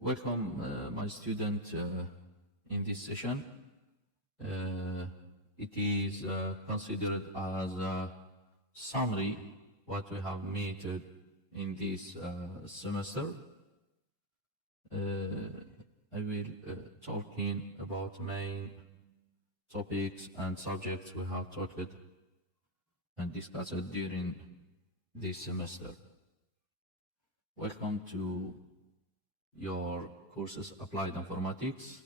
Welcome, my student, in this session. It is considered as a summary what we have met in this semester. I will talking about main topics and subjects we have talked and discussed during this semester. Welcome to your courses Applied Informatics.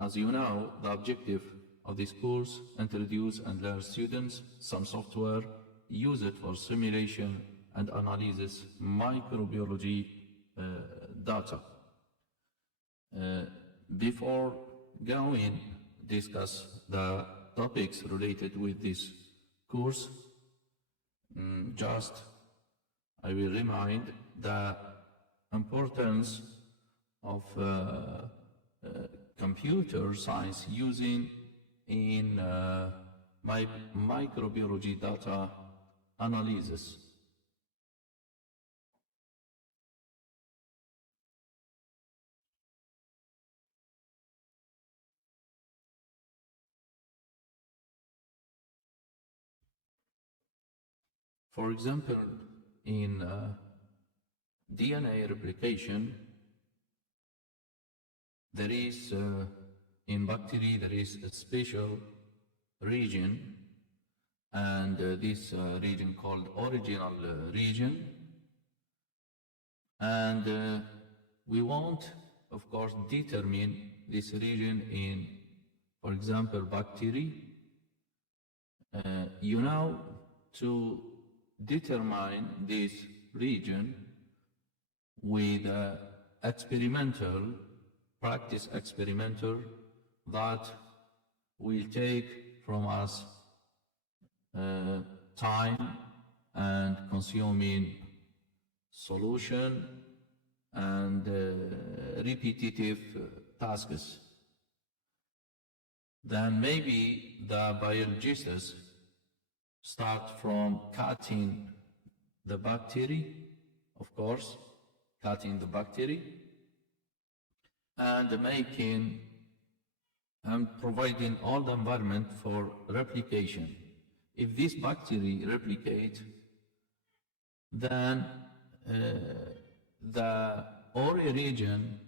As you know, the objective of this course introduce and learn students some software used for simulation and analysis microbiology data. Before going discuss the topics related with this course, I will remind the importance of computer science using in microbiology data analysis. For example, in DNA replication, there is, in bacteria, there is a special region, and this region called original region. And we want, of course, determine this region in, for example, bacteria. To determine this region with experimental that will take from us time and consuming solution and repetitive tasks. Then maybe the biologists start from cutting the bacteria, of course, cutting the bacteria, and making and providing all the environment for replication. If this bacteria replicate, then the ori region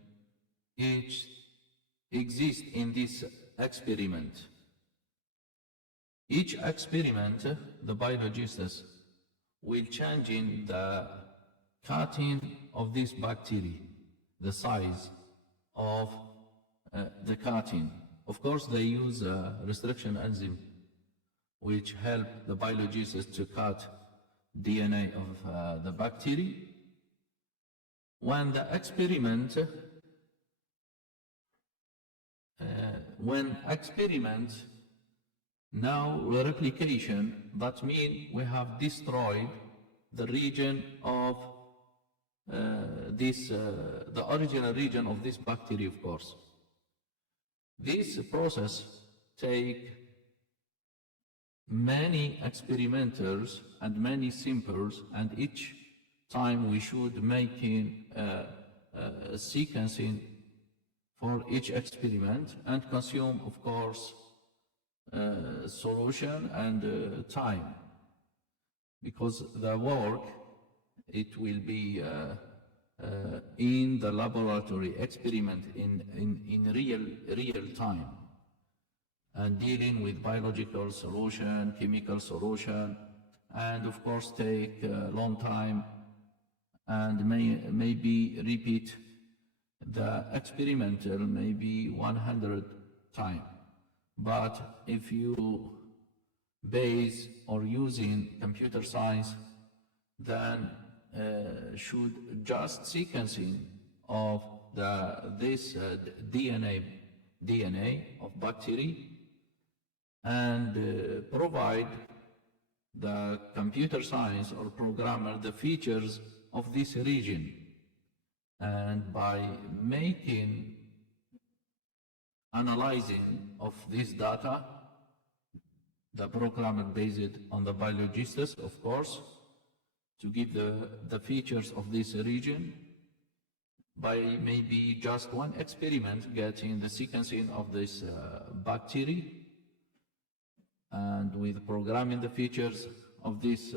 exists in this experiment. Each experiment, the biologists will change in the cutting of this bacteria, the size of the cutting. Of course, they use a restriction enzyme which help the biologists to cut DNA of the bacteria. When the experiment now replication, that means we have destroyed the region of the original region of this bacteria, of course. This process take many experimenters and many samples, and each time we should making sequencing for each experiment and consume, of course, solution and time, because the work it will be in the laboratory experiment in real time, and dealing with biological solution, chemical solution, and of course take a long time and maybe repeat the experimental maybe 100 times. But if you base or using computer science, then should just sequencing of this DNA of bacteria and provide the computer science or programmer the features of this region, and by making analyzing of this data, the programmer based on the biologists, of course, to give the features of this region by maybe just one experiment getting the sequencing of this bacteria, and with programming the features of this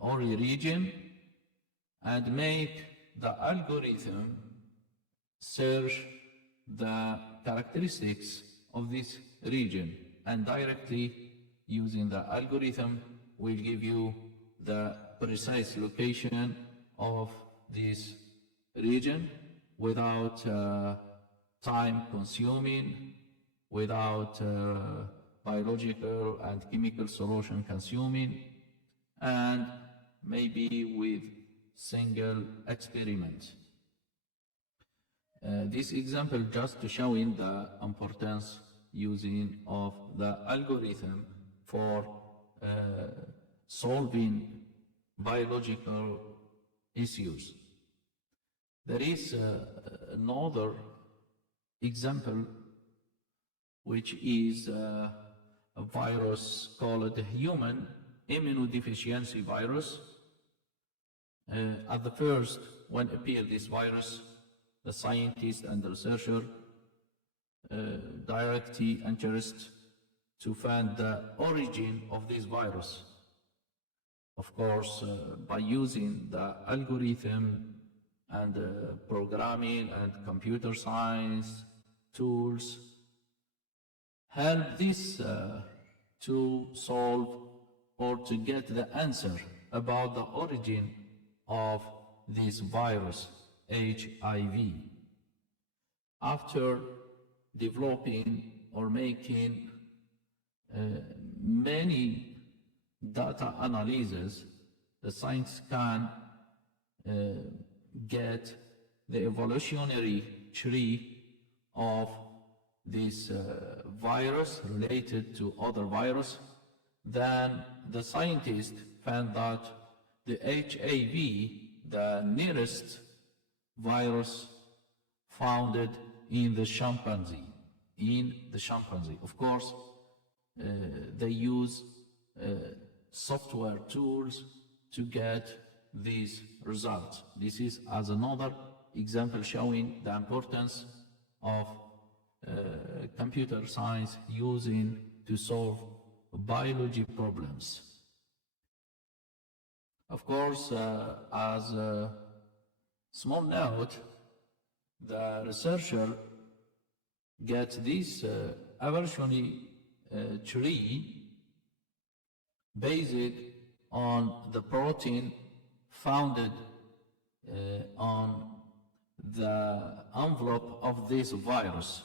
ORI region, and make the algorithm search the characteristics of this region, and directly using the algorithm will give you the precise location of this region without time consuming, without biological and chemical solution consuming, and maybe with single experiment. This example just to show in the importance using of the algorithm for solving biological issues. There is another example, which is a virus called human immunodeficiency virus. At the first, when appeared this virus, the scientist and the researcher directly interest to find the origin of this virus. Of course, by using the algorithm and programming and computer science tools, help this to solve or to get the answer about the origin of this virus, HIV. After developing or making many data analyses, the science can get the evolutionary tree of this virus related to other virus. Then the scientist found that the HIV, the nearest virus founded in the chimpanzee. Of course, they use software tools to get these results. This is as another example showing the importance of computer science using to solve biology problems. Of course, as a small note, the researcher gets this evolutionary tree based on the protein founded on the envelope of this virus.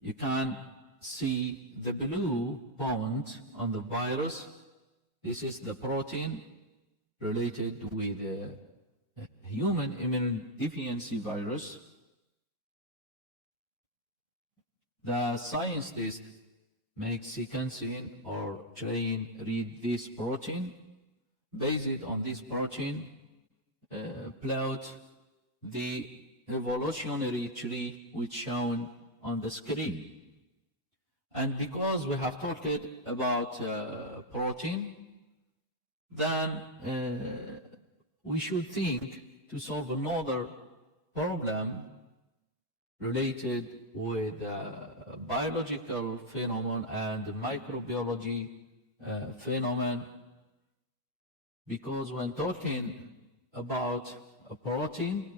You can see the blue point on the virus. This is the protein related with human immunodeficiency virus. The scientists make sequencing or read this protein. Based on this protein, plot the evolutionary tree which shown on the screen. And because we have talked about protein, then we should think to solve another problem related with biological phenomenon and microbiology phenomenon, because when talking about a protein,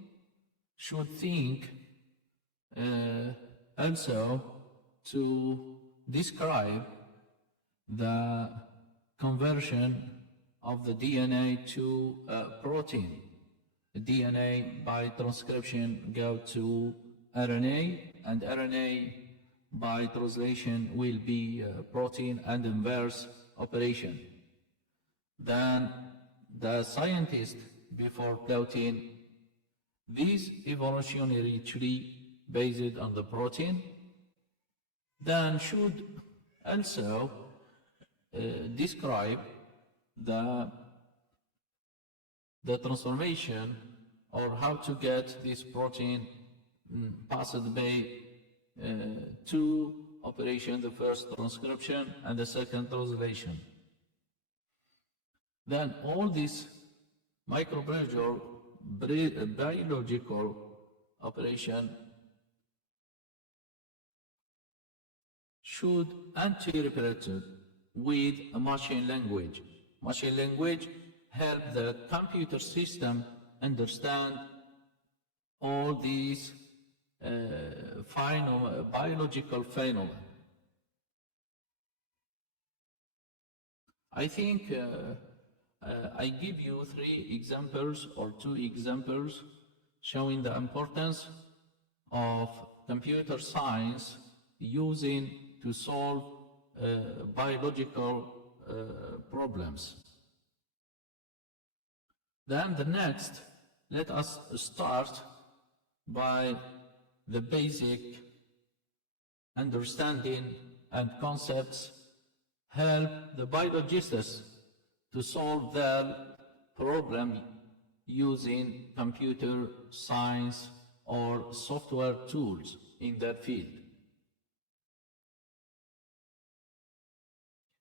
should think also to describe the conversion of the DNA to protein. The DNA by transcription go to RNA, and RNA by translation will be protein, and inverse operation. Then the scientist, before plotting this evolutionary tree based on the protein, then should also describe the transformation, or how to get this protein passed by two operations, the first transcription and the second translation. then all this microbiological biological operation should interpret with a machine language. Machine language help the computer system understand all these biological phenomena. I think I give you 3 examples or 2 examples showing the importance of computer science using to solve biological problems. Then the next, let us start by the basic understanding and concepts help the biologists to solve their problem using computer science or software tools in their field.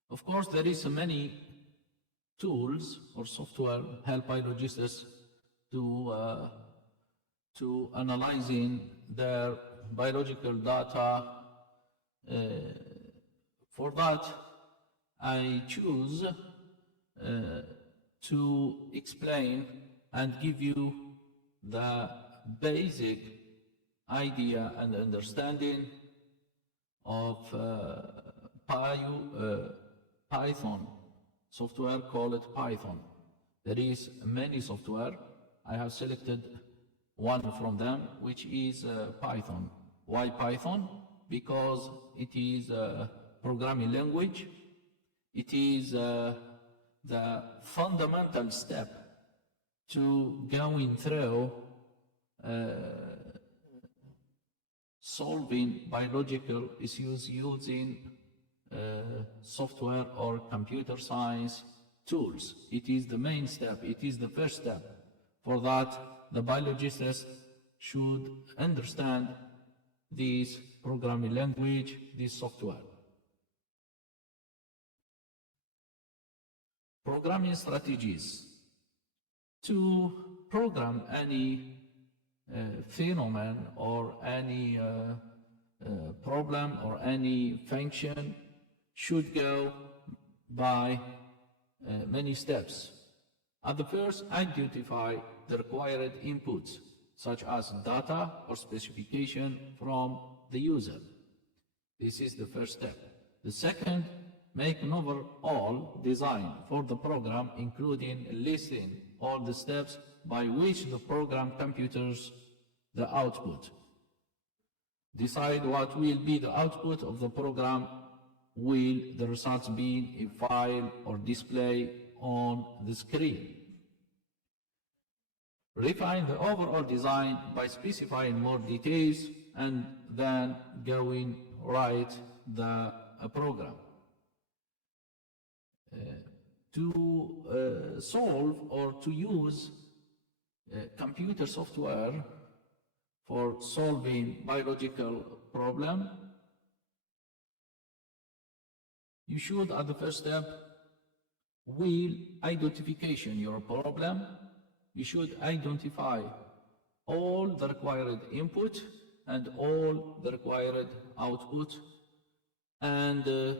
Of course, there is many tools or software help biologists to analyzing their biological data. For that, I choose to explain and give you the basic idea and understanding of Python software called Python. There is many software. I have selected one from them, which is Python. Why Python? Because it is a programming language. It is the fundamental step to going through solving biological issues using software or computer science tools. It is the main step, it is the first step. For that, the biologists should understand this programming language, this software. Programming strategies. To program any phenomenon or any problem or any function should go by many steps. At the first, identify the required inputs, such as data or specification from the user. This is the first step. The second, make an overall design for the program, including listing all the steps by which the program computes the output. Decide what will be the output of the program. Will the results be a file or display on the screen? Refine the overall design by specifying more details and then going write the program. To solve or to use computer software for solving biological problem, you should at the first step will identification your problem. You should identify all the required input and all the required output and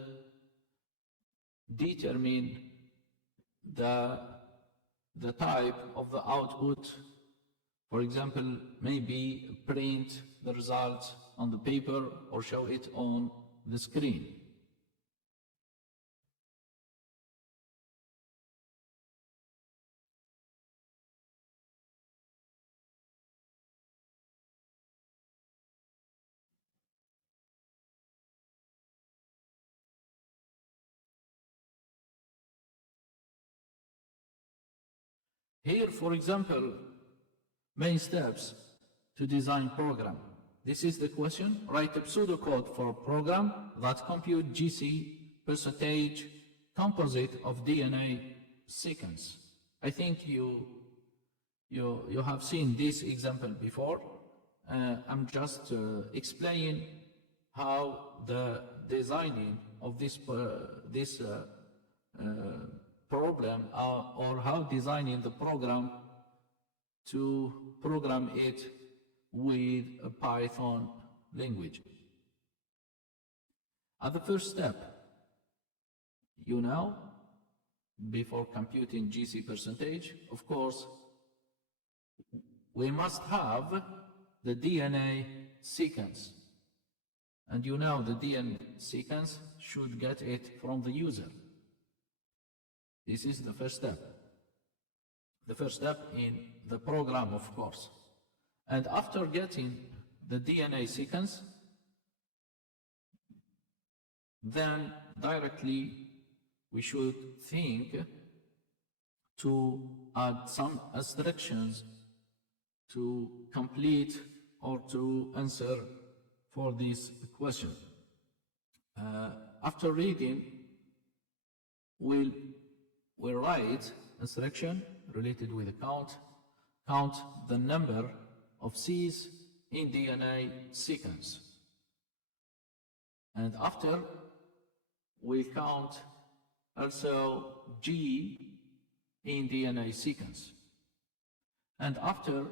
determine the type of the output. For example, maybe print the results on the paper or show it on the screen. Here, for example, main steps to design program. This is the question. Write a pseudocode for a program that compute GC percentage composite of DNA sequence. I think you have seen this example before. I'm just explaining how the designing of this problem or how designing the program to program it with a Python language. At the first step, you know, before computing GC percentage, of course, we must have the DNA sequence. And you know the DNA sequence should get it from the user. This is the first step. The first step in the program, of course. And after getting the DNA sequence, then directly we should think to add some instructions to complete or to answer for this question. After reading, we'll write instruction related with the count the number of C's in DNA sequence. And after, we'll count also G in DNA sequence. And after,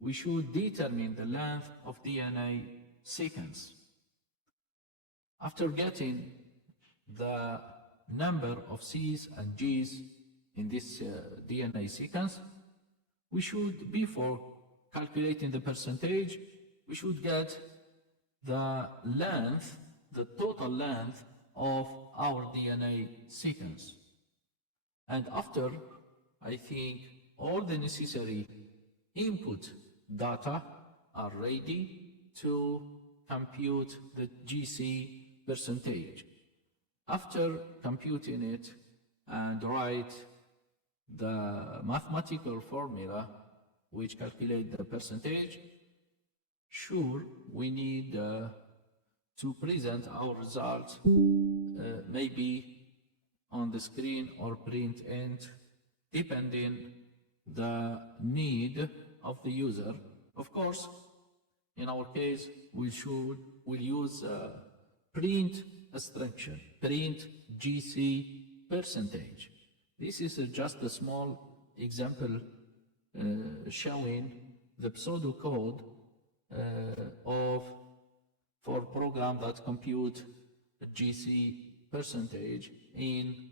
we should determine the length of DNA sequence. After getting the number of C's and G's in this DNA sequence, we should, before calculating the percentage, we should get the length, the total length of our DNA sequence. And after, I think all the necessary input data are ready to compute the GC percentage. After computing it and write the mathematical formula which calculate the percentage, sure, we need to present our results maybe on the screen or print end, depending the need of the user. Of course, in our case, we'll use print instruction, print GC percentage. This is just a small example showing the pseudocode for program that compute GC percentage in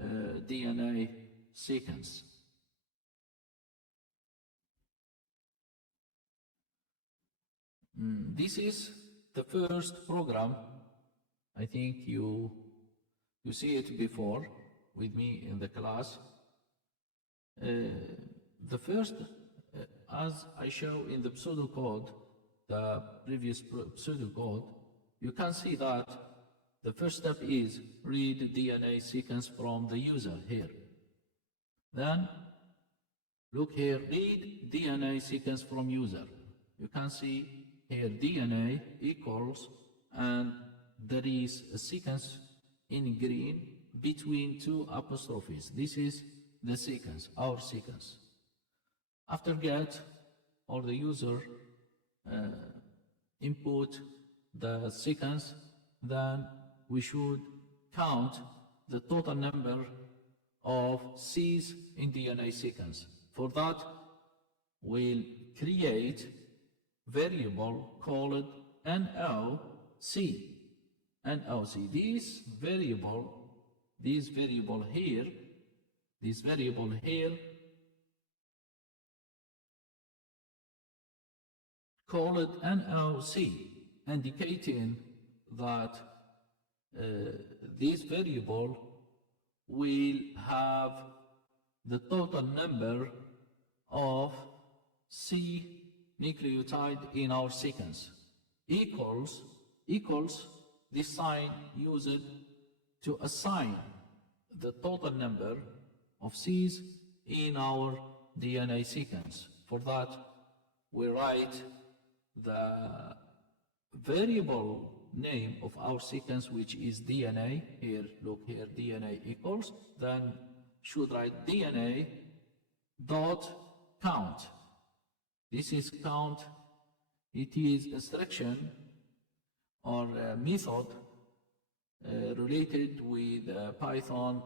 DNA sequence. This is the first program. I think you see it before with me in the class. The first, as I show in the pseudocode, the previous pseudocode, you can see that the first step is read DNA sequence from the user here. Then look here, read DNA sequence from user. You can see here DNA equals, and there is a sequence in green between two apostrophes. This is the sequence, our sequence. After get, or the user input the sequence, then we should count the total number of C's in DNA sequence. For that, we'll create variable called NOC. NOC. This variable here called NOC, indicating that this variable will have the total number of C nucleotide in our sequence, equals this sign used to assign the total number of C's in our DNA sequence. For that, we write the variable name of our sequence, which is DNA. Here, look here, DNA equals, then should write DNA dot count. This is count. It is instruction or method related with Python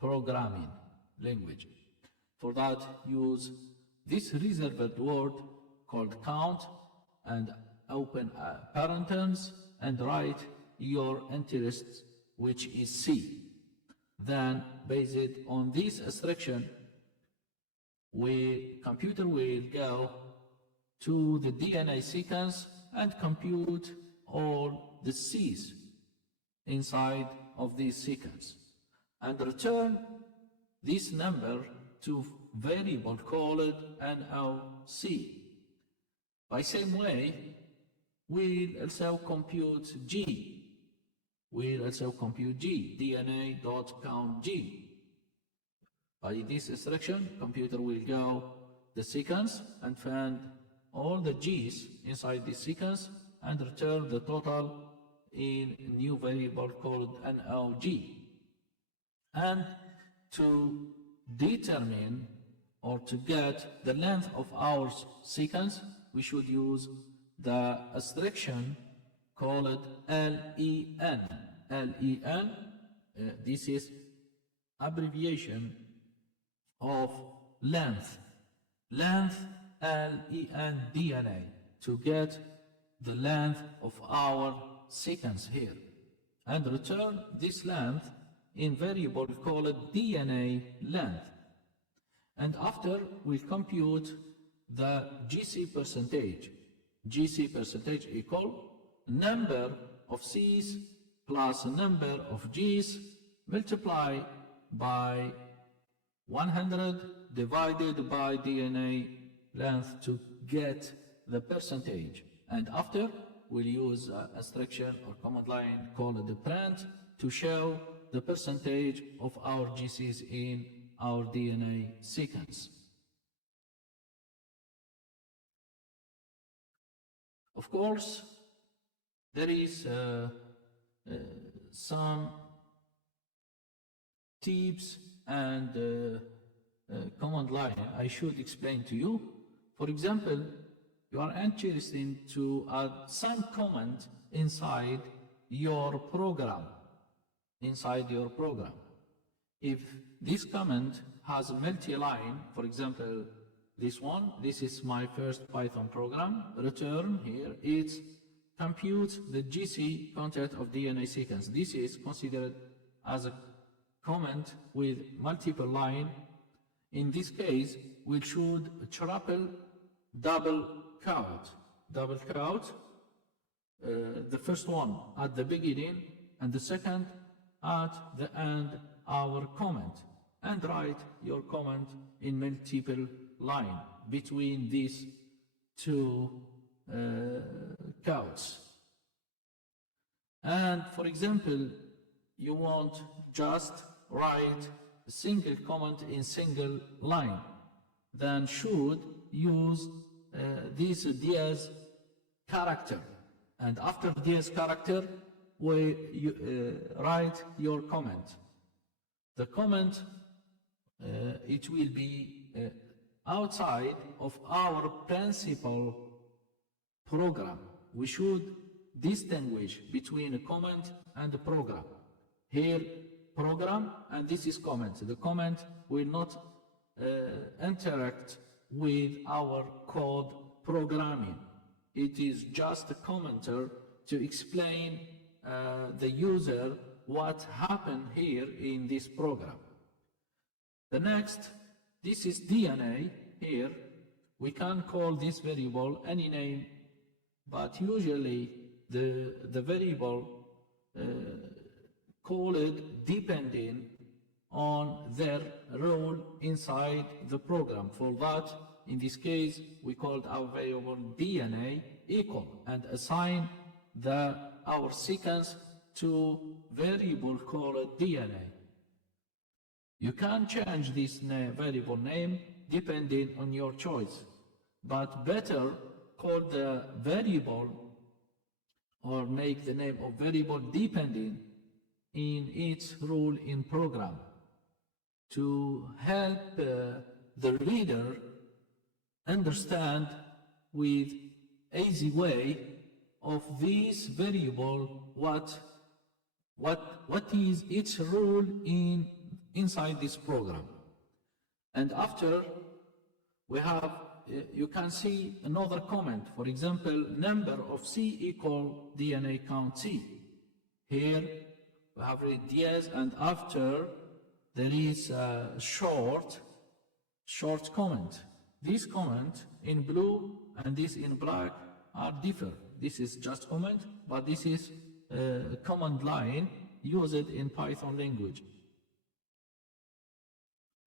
programming language. For that, use this reserved word called count and open parentheses and write your interest, which is C. Then, based on this instruction, computer will go to the DNA sequence and compute all the C's inside of this sequence and return this number to variable called NOC. By same way, we'll also compute G. We'll also compute G, DNA.countG. By this instruction, computer will go the sequence and find all the G's inside this sequence and return the total in new variable called NOG. And to determine or to get the length of our sequence, we should use the instruction called LEN. LEN, this is abbreviation of length. Length, LEN DNA, to get the length of our sequence here. And return this length in variable called DNA length. And after we compute the GC percentage. GC percentage equal number of C's plus number of G's multiplied by 100 divided by DNA length to get the percentage. And after we'll use instruction or command line called the print to show the percentage of our GCs in our DNA sequence. Of course, there is some tips and command line I should explain to you. For example, you are interested to add some comment inside your program. If this comment has a multi-line, for example, this is my first Python program, return here, it computes the GC content of DNA sequence. This is considered as a comment with multiple line. In this case, we should triple double count. The first one at the beginning and the second at the end our comment, and write your comment in multiple line between these two counts. And for example, you want just write a single comment in single line, then should use this DS character, and after DS character you write your comment. The comment it will be outside of our principal program. We should distinguish between a comment and a program. Here program and this is comment. The comment will not interact with our code programming. It is just a commenter to explain the user what happened here in this program. The next, this is DNA here. We can call this variable any name, but usually the variable called depending on their role inside the program. For that, in this case, we called our variable DNA equal and assign our sequence to variable called DNA. You can change this variable name depending on your choice, but better call the variable or make the name of variable depending in its role in program to help the reader understand with easy way of this variable what is its role in inside this program. And after we have, you can see another comment, for example, number of C equal DNA count C. Here we have read DS, and after there is a short comment. This comment in blue and this in black are different. This is just comment, but this is a command line used in Python language.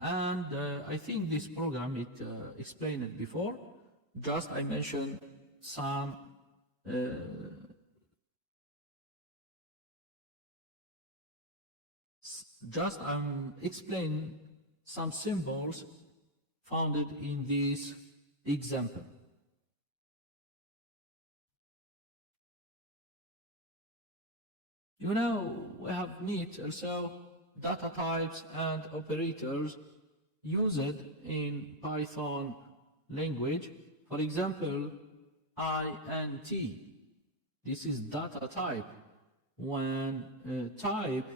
And I think this program, it explained it before. Just I mentioned some explain some symbols found in this example. You know, we have need also data types and operators used in Python language. For example, int. This is data type. When type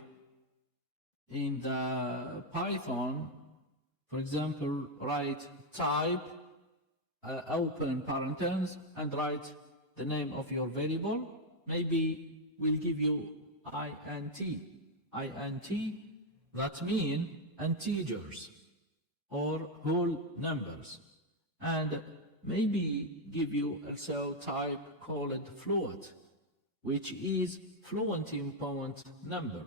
in the Python, for example, write type, open parentheses, and write the name of your variable, maybe we'll give you int. Int, that means integers or whole numbers, and maybe give you also type called float, which is floating point number,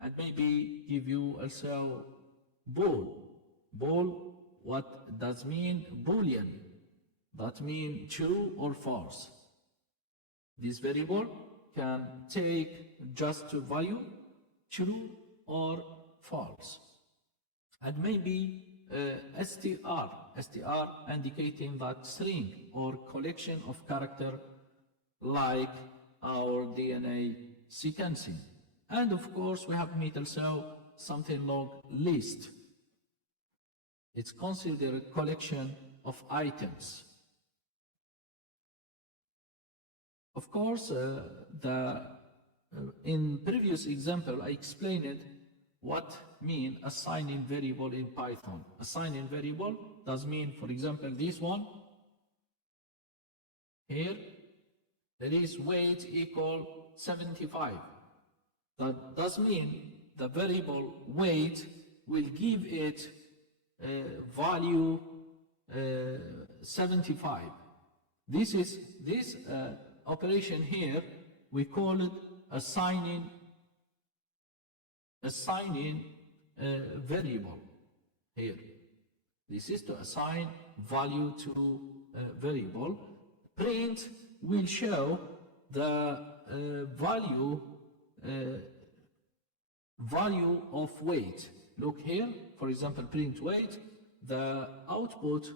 and maybe give you also bool. Bool, what does mean? Boolean, that means true or false. This variable can take just a value, true or false. And maybe str indicating that string or collection of character like our DNA sequencing. And of course we have made also something like list. It's considered a collection of items. Of course, in previous example, I explained what mean assigning variable in Python. Assigning variable does mean, for example, this one. Here, there is weight equal 75. That does mean the variable weight will give it value 75. This operation here, we call it assigning variable here. This is to assign value to variable. Print will show the value of weight. Look here, for example, print weight. The output,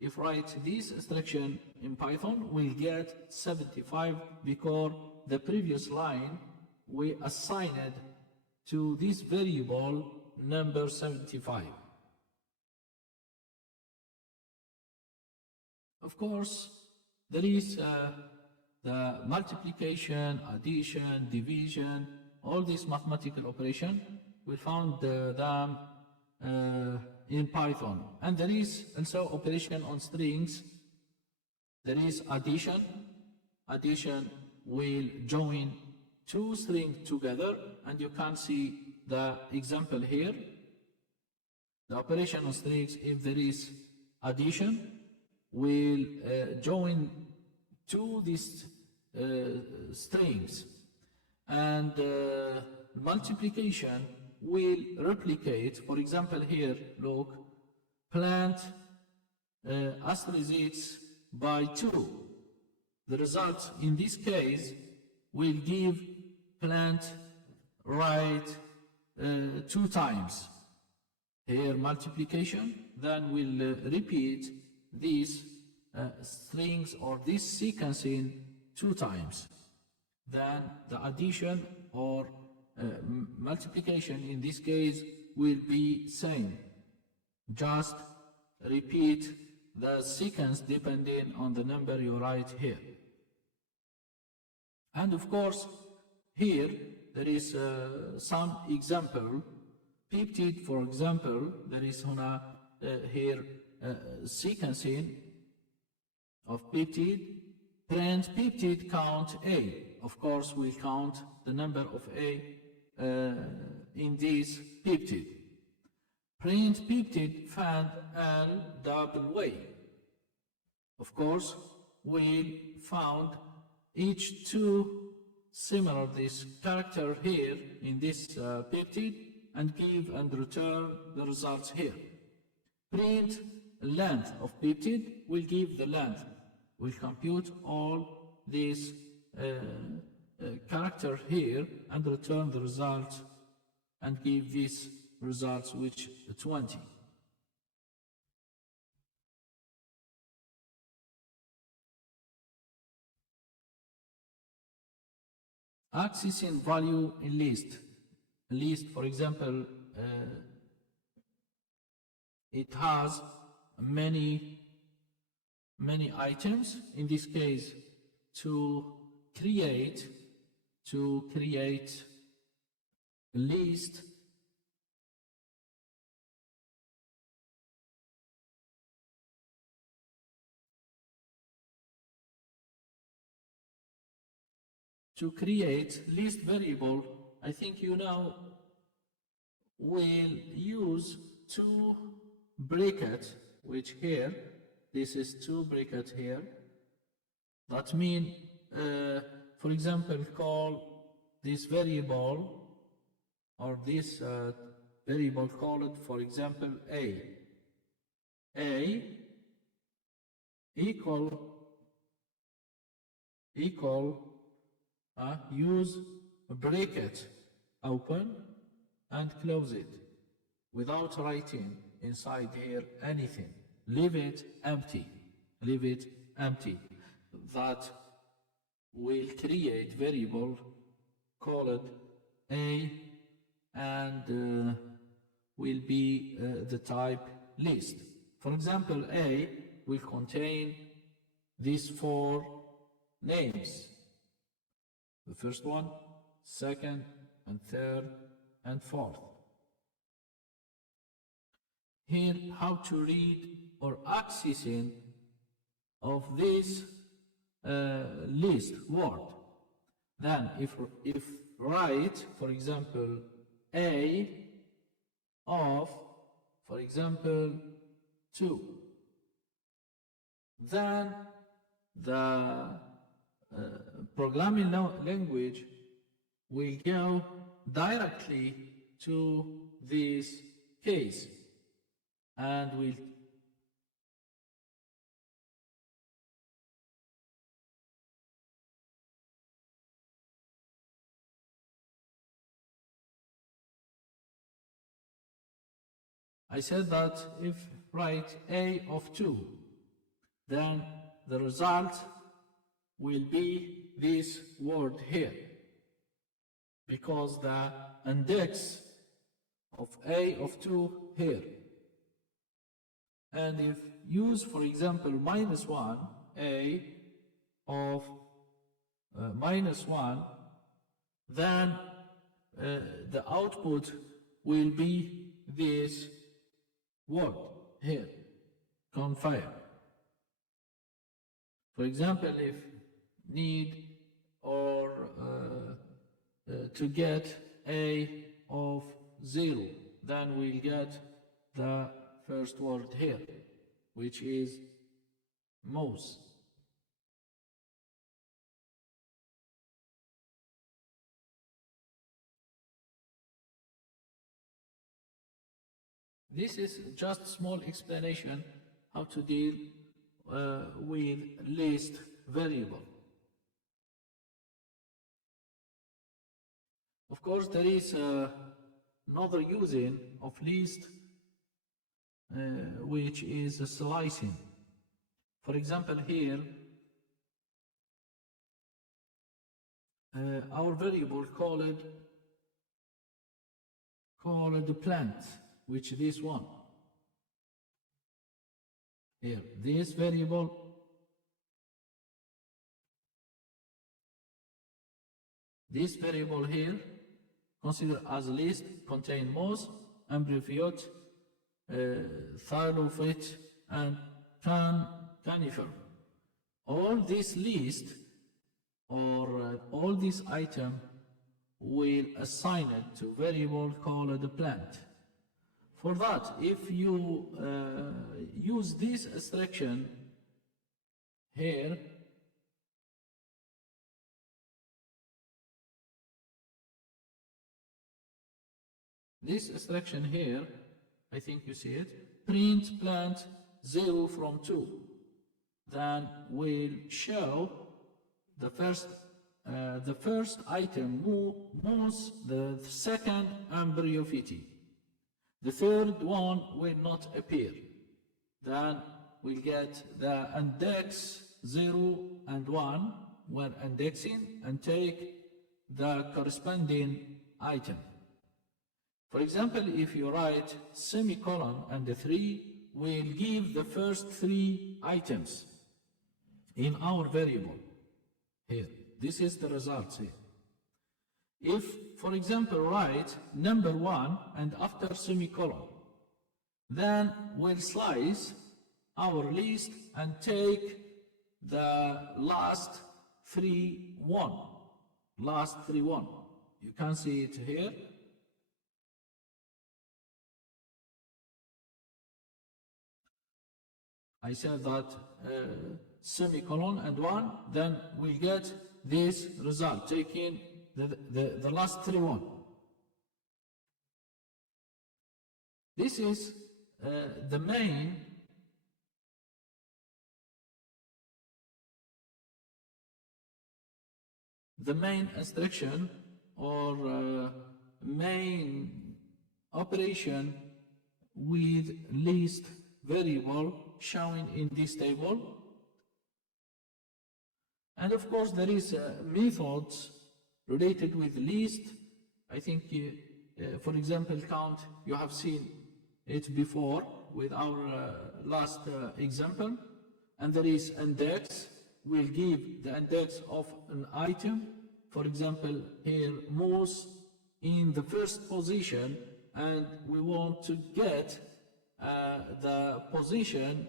if write this instruction in Python, will get 75 because the previous line we assigned to this variable number 75. Of course, there is the multiplication, addition, division, all these mathematical operations. We found them in Python. And there is also operation on strings. There is addition. Addition will join two strings together, and you can see the example here. The operation on strings, if there is addition, will join to these strings, and multiplication will replicate. For example, here, look, plant asterisks by 2. The result in this case will give plant right 2 times. Here multiplication, then we'll repeat these strings or this sequencing 2 times. Then the addition or multiplication in this case will be same. Just repeat the sequence depending on the number you write here. And of course, here there is some example peptide, for example, there is هنا here sequencing of peptide. Print peptide count A. Of course, we count the number of A in this peptide. Print peptide found L double way. Of course, we found each two similar this character here in this peptide and give and return the results here. Print length of peptide will give the length. We'll compute all these character here and return the result and give these results which 20. Accessing value in list. List, for example, it has many items. In this case, to create a list, to create list variable, I think you know, we'll use two brackets, which here, this is two brackets here. That means, for example, call this variable, or this variable, call it, for example, A. A equal use a bracket, open and close it, without writing inside here anything. Leave it empty. Leave it empty. That will create variable, call it A, and will be the type list. For example, A will contain these four names. The first one, second, and third, and fourth. Here, how to read or accessing of this list word. Then, if write, for example, A of, for example, 2, then the programming language will go directly to this case and will I said that if write A of 2, then the result will be this word here, because the index of A of 2 here. And if use, for example, -1, A of -1, then the output will be this word here, confirm. For example, if need or to get A of 0, then we'll get the first word here, which is mouse. This is just a small explanation how to deal with list variable. Of course, there is another using of list, which is slicing. For example, here, our variable called the plant, which this one. Here, this variable here, consider as a list, contain mouse, Amblyophyte, Thylophyte, and Conifer. All this list or all these items will assign it to variable called the plant. For that, if you use this instruction here, this instruction here, I think you see it, print plant 0 from 2, then will show the first item moves, the second embryophyte. The third one will not appear. Then we'll get the index 0 and 1 when indexing and take the corresponding item. For example, if you write semicolon and the 3, we'll give the first 3 items in our variable here. This is the result here. If, for example, write number 1 and after semicolon, then we'll slice our list and take the last 3 1. Last 3 1. You can see it here. I said that semicolon and 1, then we get this result, taking the last 3 1. This is the main instruction or main operation with list variable shown in this table. And of course there is methods related with list. I think for example count, you have seen it before with our last example. And there is index, we'll give the index of an item. For example, here mouse in the first position, and we want to get the position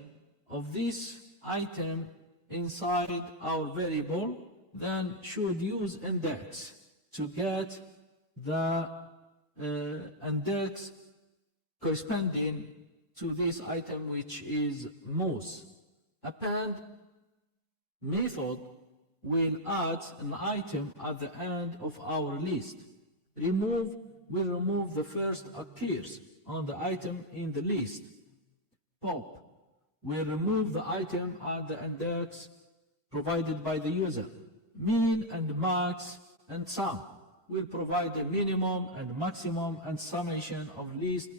of this item inside our variable, then should use index to get the index corresponding to this item, which is mouse. Append method will add an item at the end of our list. Remove will remove the first occurs on the item in the list. Pop will remove the item at the index provided by the user. Min and max and sum will provide the minimum and maximum and summation of list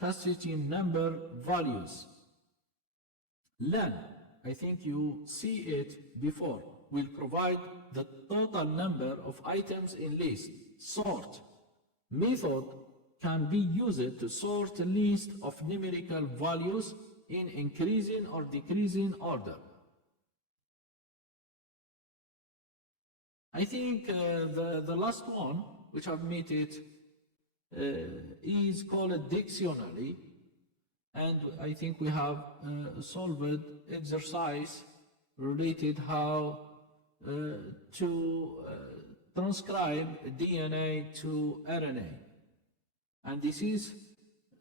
constituting number values. Len, I think you see it before, will provide the total number of items in list. Sort method can be used to sort a list of numerical values in increasing or decreasing order. I think the last one, which I've made it, is called a dictionary, and I think we have solved exercise related how to transcribe DNA to RNA. And this is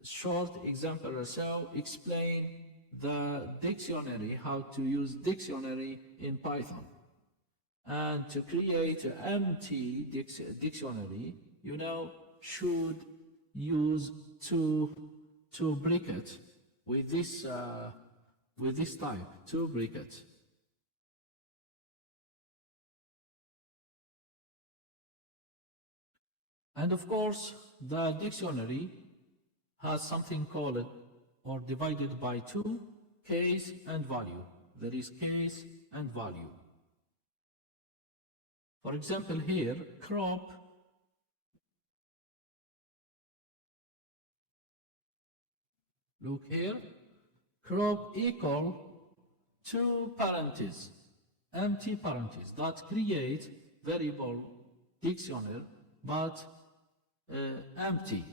short example or so, explain the dictionary, how to use dictionary in Python. And to create an empty dictionary, you know, should use two brackets with this type, 2 brackets. And of course, the dictionary has something called or divided by 2, case and value. There is case and value. For example, here, crop look here, crop equal 2 parentheses, empty parentheses that create variable dictionary but empty,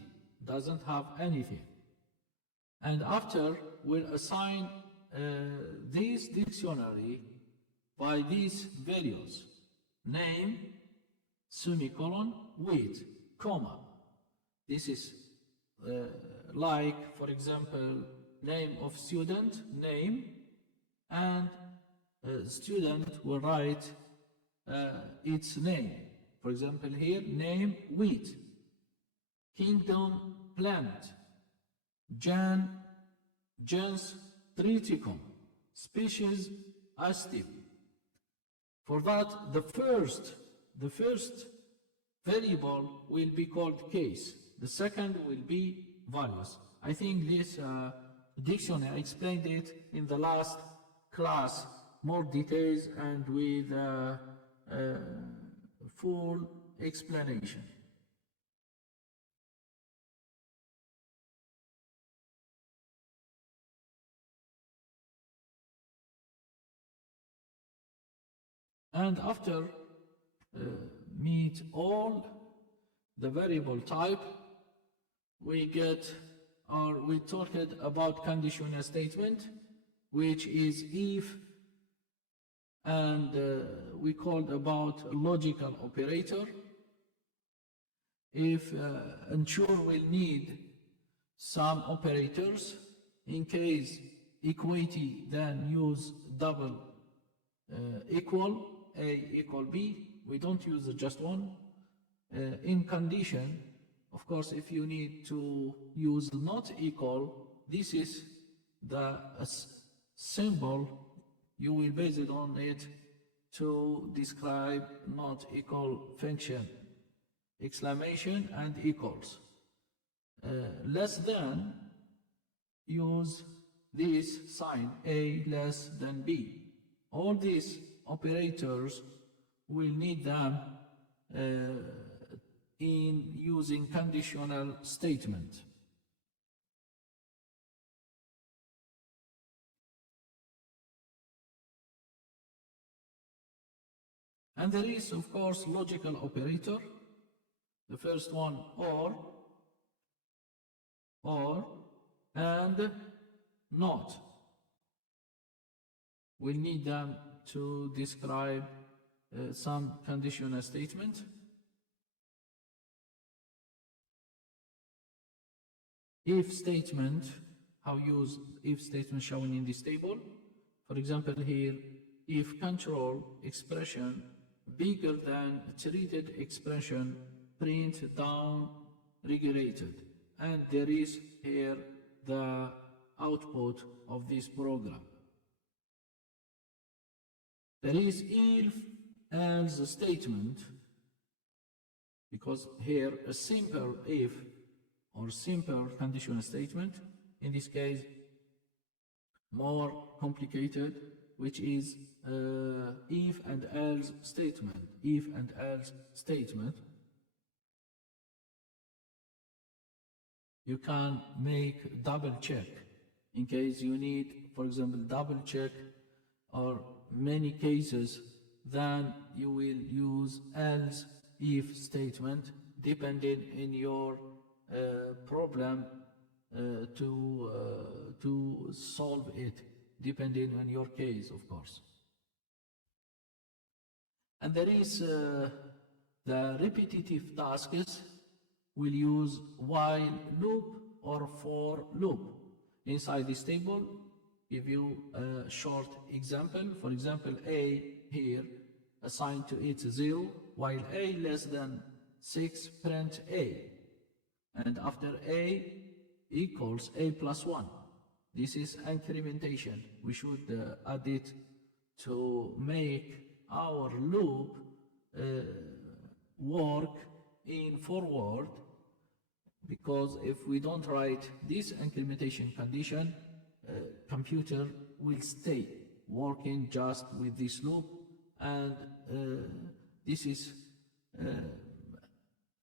doesn't have anything. And after, we'll assign this dictionary by these values: name, semicolon, with, comma. This is like, for example, name of student, name, and student will write its name. For example, here, name, wheat, kingdom, plant, gens, triticum, species, astip. For that, the first variable will be called case. The second will be values. I think this dictionary, I explained it in the last class, more details and with full explanation. And after meet all the variable type, we get, or we talked about conditional statement, which is if, and we called about logical operator. If ensure will need some operators. In case equality, then use double equal, A equal B. We don't use just one. In condition, of course, if you need to use not equal, this is the symbol you will base it on it to describe not equal function, exclamation and equals. Less than, use this sign, A less than B. All these operators will need them in using conditional statement. And there is, of course, logical operator. The first one, or, and not. We'll need them to describe some conditional statement. If statement, how use if statement shown in this table. For example, here, if control expression bigger than treated expression, print down regulated. And there is here the output of this program. There is if else statement, because here a simple if or simple conditional statement, in this case more complicated, which is if and else statement. If and else statement, you can make double check in case you need, for example, double check or many cases, then you will use else if statement depending in your problem to solve it, depending on your case, of course. And there is the repetitive tasks will use while loop or for loop. Inside this table, give you a short example. For example, A here assigned to it 0, while A less than 6, print A. And after A equals A plus 1. This is incrementation. We should add it to make our loop work in forward, because if we don't write this incrementation condition, computer will stay working just with this loop, and this is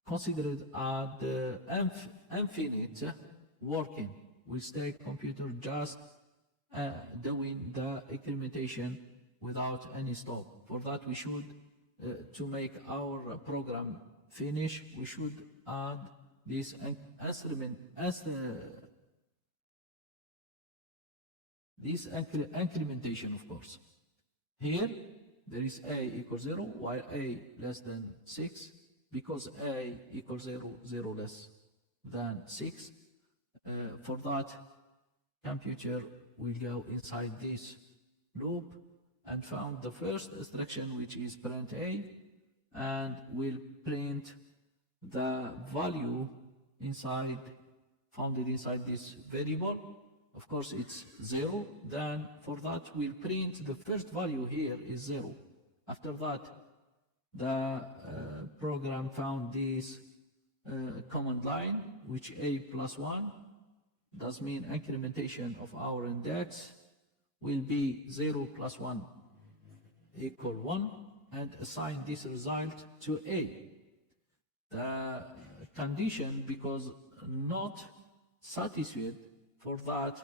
considered as the infinite working. We stay computer just doing the incrementation without any stop. For that, we should to make our program finish, we should add this incrementation, of course. Here, there is a equals 0, while a less than 6, because a equals 0, 0 less than 6. For that, computer will go inside this loop and found the first instruction, which is print a, and will print the value inside, founded inside this variable. Of course, it's 0. Then for that, we'll print the first value here is 0. After that, the program found this command line, which a plus 1 does mean incrementation of our index will be 0 plus 1 equal 1, and assign this result to a. The condition, because not satisfied, for that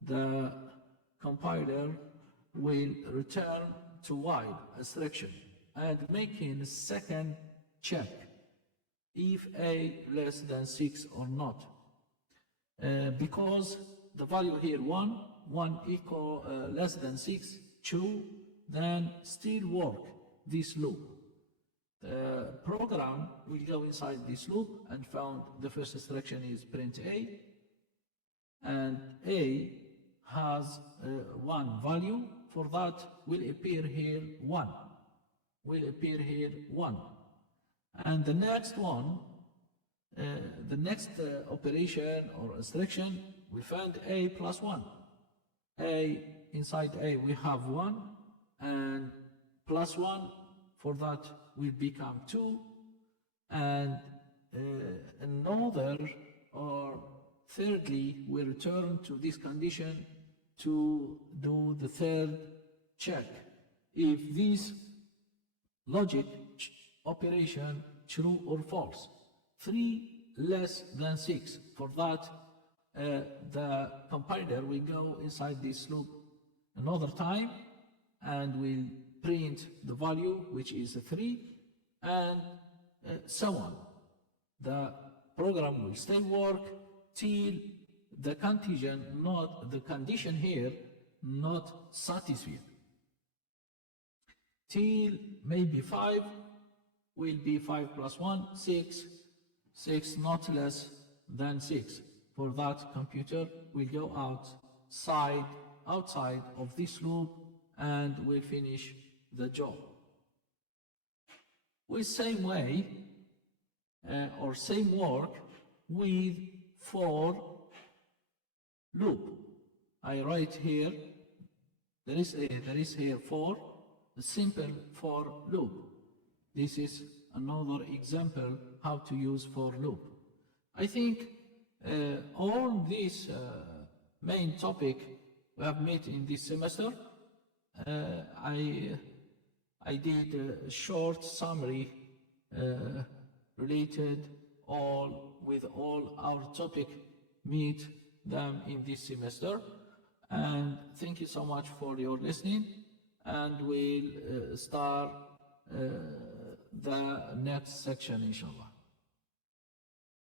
the compiler will return to while instruction and making a second check if a less than 6 or not. Because the value here 1 equal less than 6, true, then still work this loop. The program will go inside this loop and found the first instruction is print a, and a has 1 value. For that will appear here 1, and the next one, the next operation or instruction, we find a plus 1. A, inside a we have 1, and plus 1, for that will become 2, and another, or thirdly, we return to this condition to do the third check if this logic operation true or false. 3 less than 6. For that, the compiler will go inside this loop another time and will print the value, which is 3, and so on. The program will still work till the condition here not satisfied. Till maybe 5 will be 5 plus 1, 6, 6 not less than 6. For that, computer will go outside of this loop and will finish the job. With same way or same work with for loop. I write here, there is here for, the simple for loop. This is another example how to use for loop. I think all these main topic we have met in this semester. I did a short summary related with all our topic, meet them in this semester. And thank you so much for your listening, and we'll start the next section, inshallah.